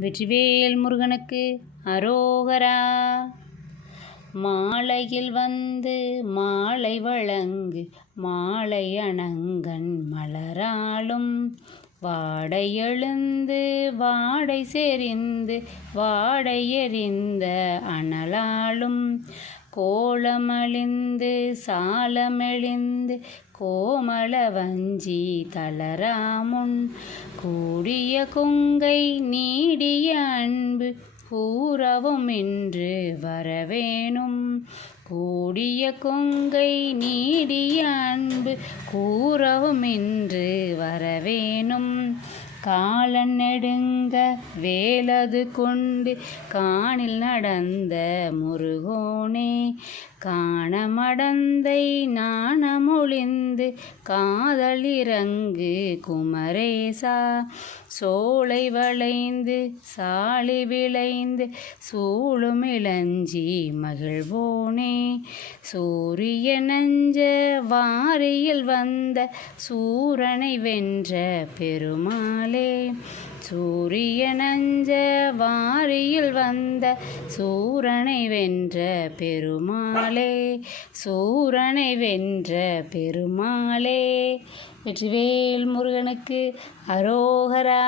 வெற்றிவேல் முருகனுக்கு அரோகரா. மாலையில் வந்து மாலை வழங்கு மாலை அணங்கன் மலராலும் வாடை எழுந்து வாடை செறிந்து வாடை எறிந்த அனலாலும் கோலமழிந்து சாலமெழிந்து கோமள வஞ்சி தளராமுன் கூடிய கொங்கை நீடிய அன்பு கூறவும் இன்று வரவேணும். கூடிய கொங்கை நீடிய அன்பு கூறவும் இன்று வரவேணும். காலன் நெடுங்க வேலது கொண்டு காணில் நடந்த முருகோனே காணமடந்தை நாணமொழிந்து காதலிறங்கு குமரேசா. சோலை வளைந்து சாலி விளைந்து சூழுமிளஞ்சி மகிழ்வோனே. சூரிய நஞ்ச வாரியில் வந்த சூரனை வென்ற பெருமாளே. சூரிய நஞ்ச வாரியில் வந்த சூரனை வென்ற பெருமாளே சூரனை வென்ற பெருமாளே. வெற்றிவேல் முருகனுக்கு அரோகரா.